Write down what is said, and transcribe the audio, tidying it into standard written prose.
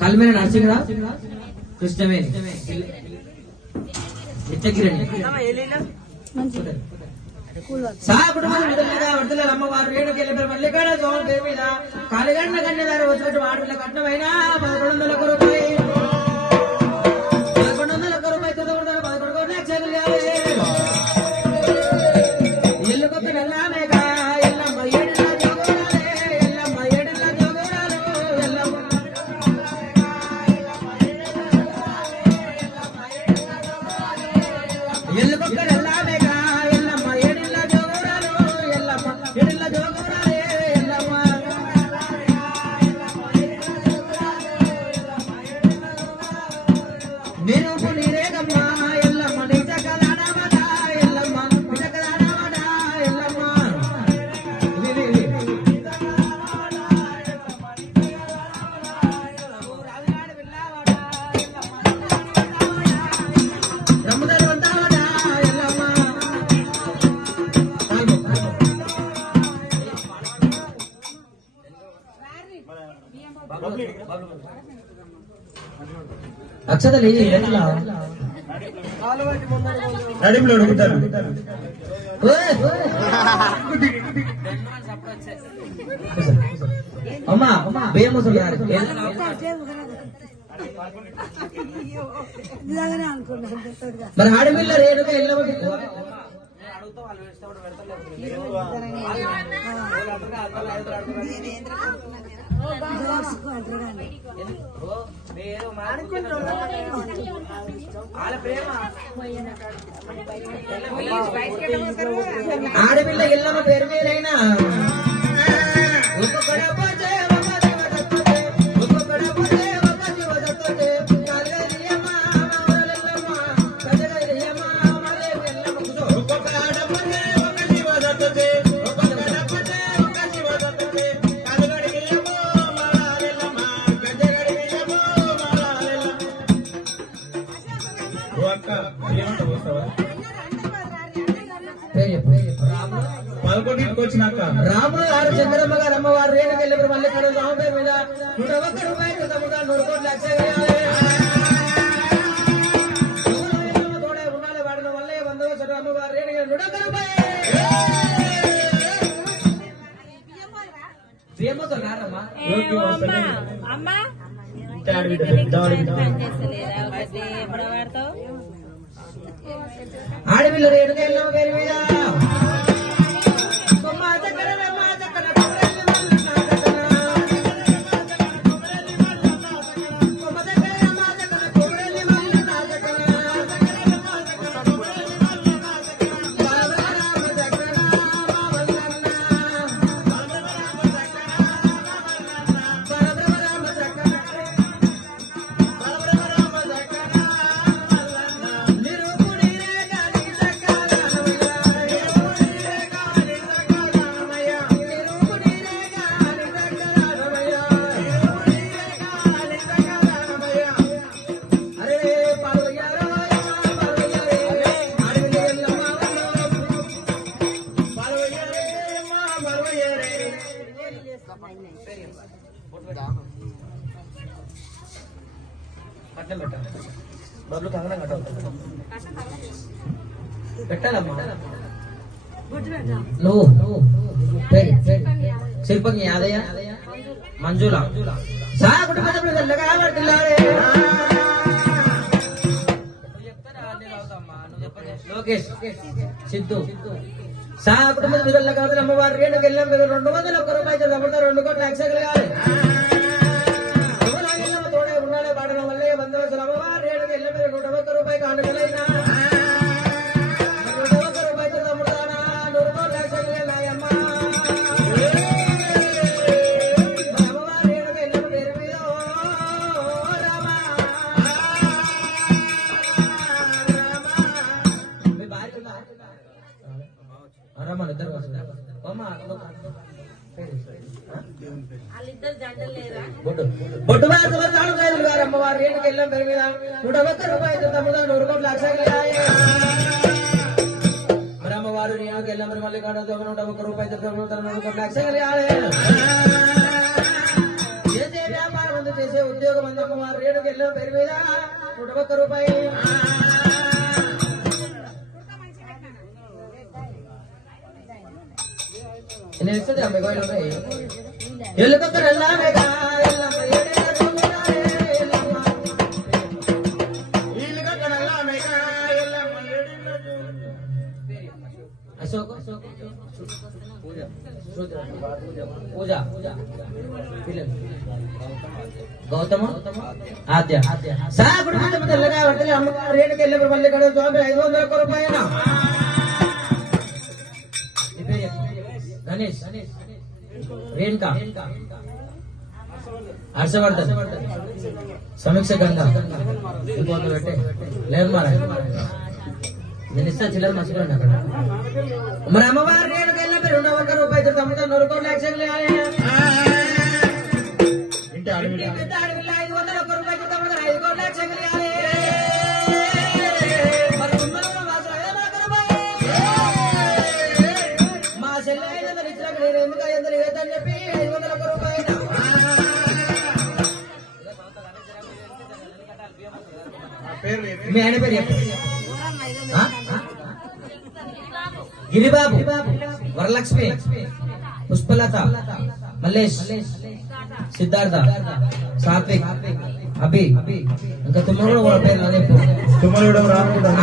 కల్మేర నరసింహరావు కృష్ణవేణి నిత్యకిరణి అమ్మవారు రేణుకెళ్ళి మల్లికాడ స్వామి పేరు మీద కాలిగండ కన్యదారు వచ్చినట్టు ఆడపిల్ల కట్నమైన 1100 రూపాయలు 1100 రూపాయలు 11 లక్షలు ఇల్లుకొక్క నల్లామేక ఎల్లమ్మ ఏడుల జోగురాలే ఎల్లమ్మ ఏడుల జోగురాలు ఎల్లమ్మ ఇల్లుకొక్క నల్లామేక ఎల్లమ్మ ఏడుల జోగురాలు ఎల్లమ్మ ఏడుల జోగురాలే ఎల్లమ్మ నేను పులిరేగమ్మ ఎల్లమ్మ నిజకలాడమట ఎల్లమ్మ నిజకలాడమట ఎల్లమ్మ రమ్మదరవంతావట ఎల్లమ్మ అక్షతలు నడిపులో అడుగుతారు అమ్మా బియ్యం వస్తున్నారు మరి ఆడపిల్ల రేణుక ఎల్లబడి ఆడపిల్ల ఎల్లమ్మ పేరు మీదైనా పదకొండింటికి వచ్చినాక రాముడు గారు చంద్రమ్మ గారు అమ్మవారు రేణుకెళ్ళి మల్లికాడ స్వామి పేరు మీద 101 రూపాయలు తమ్ముగా 100 కోట్ల తోడే ఉండాలి వాడిన వల్లే 100 అమ్మవారు రేణుకెళ్ళి 101 రూపాయలు ఆడపిల్ల రేణుకెళ్ళి పేరు మీద పెట్టాలమ్మా శిల్పకి యాదయ్య మంజుల సా కుటుంబ లోకేష్ సిద్ధు సా కుటుంబ విధుల కాదు అమ్మవారు రేణుకి వెళ్ళాం 201 రూపాయలు 2 కోట్ల లక్షలు కాదు తోడే ఉన్నాడే పాడడం వల్లే 100 అమ్మవారు రేణుకి వెళ్ళాం 101 రూపాయలు కానుకలైనా 101 రూపాయలు తమ్ముడానా 100 కోట్ల లక్షలు అమ్మవారు రేణుకి వెళ్ళాం పేరు మీద రమ్మని ఇద్దరు బొట్టు బాధలు గారు అమ్మవారి రేణుకి వెళ్ళాం పేరు మీద 101 రూపాయలు తమ్ముదా 100 కోట్ల అక్షరాలు మరి అమ్మవారు రేణుకి వెళ్ళాం మరి మళ్ళీ కాడ 101 రూపాయలు 100 కోట్ల అక్షరాలు చేసే వ్యాపారం అంతా చేసే ఉద్యోగం అంతా అమ్మవారు రేణుకి వెళ్ళాం పేరు మీద 101 రూపాయలు అశోక్ పూజ గౌతమ ఆద్య సాగుడు తెల్లగా పట్టాలి అమ్మవారు రేణుకి వెళ్ళినప్పుడు మళ్ళీ ఇక్కడ 501 రూపాయలు గణేష్ రేణుకా హర్షవర్ధన్ సమీక్ష గంగా పెట్టే లేదు మరి నేను ఇస్తా చిల్లర మర్చిపోండి అక్కడ మరి అమ్మవారి రేణుకి వెళ్ళిన 201 రూపాయలు తమ్ముతో 100 కోట్ల లక్షలు పెద్ద అడవిలో 501 రూపాయలు తమ్ముతో 5 కోట్ల లక్షలు మా చెల్లె 500 ఇచ్చినాక నేను ఎందుకు 500 ఇవ్వద్దని చెప్పి 501 రూపాయలు మీ ఆయన పేరు చెప్పండి గిరిబాబు వరలక్ష్మి పుష్పలత మల్లేష్ సిద్ధార్థ సాత్విక్ అభి ఇంకా తుమ్మల పేరు తుమ్మలగూడెం రామగుండం